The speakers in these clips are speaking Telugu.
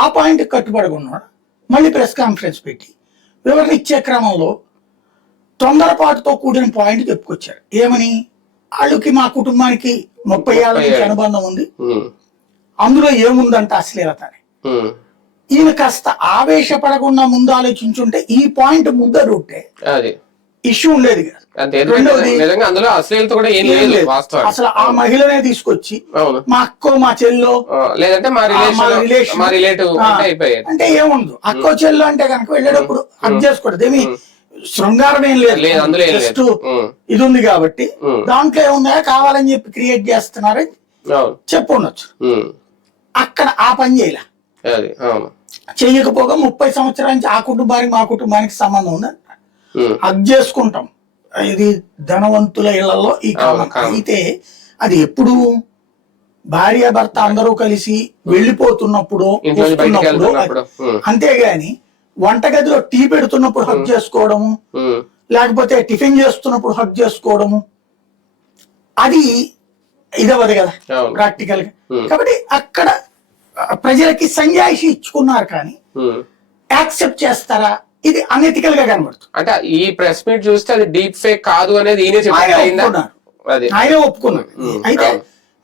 ఆ పాయింట్ కట్టుబడి ఉన్నాడు. మళ్ళీ ప్రెస్ కాన్ఫరెన్స్ పెట్టి వివరణ ఇచ్చే క్రమంలో తొందరపాటుతో కూడిన పాయింట్ చెప్పుకొచ్చారు. ఏమని? వాళ్ళకి మా కుటుంబానికి 30 ఏళ్ల నుంచి అనుబంధం ఉంది, అందులో ఏముందంటే అశ్లీలత అని. ఈయన కాస్త ఆవేశపడకుండా ముందు ఆలోచించుంటే ఈ పాయింట్ ముద్దరు ఉంటే ఇష్యూ ఉండేది కాదు. రెండోది, అసలు ఆ మహిళనే తీసుకొచ్చి మా అక్కో మా చెల్లో అంటే ఏముండదు. అక్కో చెల్లో అంటే కనుక వెళ్ళేటప్పుడు హక్ చేసుకోవడం ఏమి శృంగారం ఏం లేదు, జస్ట్ ఇది ఉంది కాబట్టి దాంట్లో ఏముందా కావాలని చెప్పి క్రియేట్ చేస్తున్నారని చెప్పు ఉండొచ్చు. అక్కడ ఆ పని చేయలే, చెయ్యకపోగా 30 సంవత్సరాల నుంచి ఆ కుటుంబానికి మా కుటుంబానికి సంబంధం ఉంది హక్ చేసుకుంటాం. ఇది ధనవంతుల ఇళ్లలో ఈ కాలం. అయితే అది ఎప్పుడు భార్య భర్త అందరూ కలిసి వెళ్ళిపోతున్నప్పుడు వస్తున్నప్పుడు, అంతేగాని వంటగదిలో టీ పెడుతున్నప్పుడు హక్ చేసుకోవడము, లేకపోతే టిఫిన్ చేస్తున్నప్పుడు హక్ చేసుకోవడము అది ఇదవదు కదా ప్రాక్టికల్ గా. కాబట్టి అక్కడ ప్రజలకి సంజాయిషి ఇచ్చుకున్నారు, కానీ యాక్సెప్ట్ చేస్తారా? ఇది అనెథికల్ గా కనబడుతుంది. అంటే ఈ ప్రెస్ మీట్ చూస్తే అది డీప్ ఫేక్ కాదు అనేది ఆయనే ఒప్పుకున్నారు. అయితే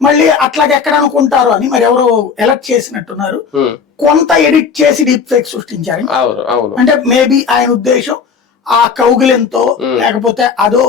మళ్ళీ అట్లాగే ఎక్కడ అనుకుంటారు అని మరి ఎవరో ఎలక్ట్ చేసినట్టున్నారు, కొంత ఎడిట్ చేసి డీప్ ఫేక్ సృష్టించారు. అవును, అంటే మేబీ ఆయన ఉద్దేశం ఆ కౌగిలింతో లేకపోతే అదో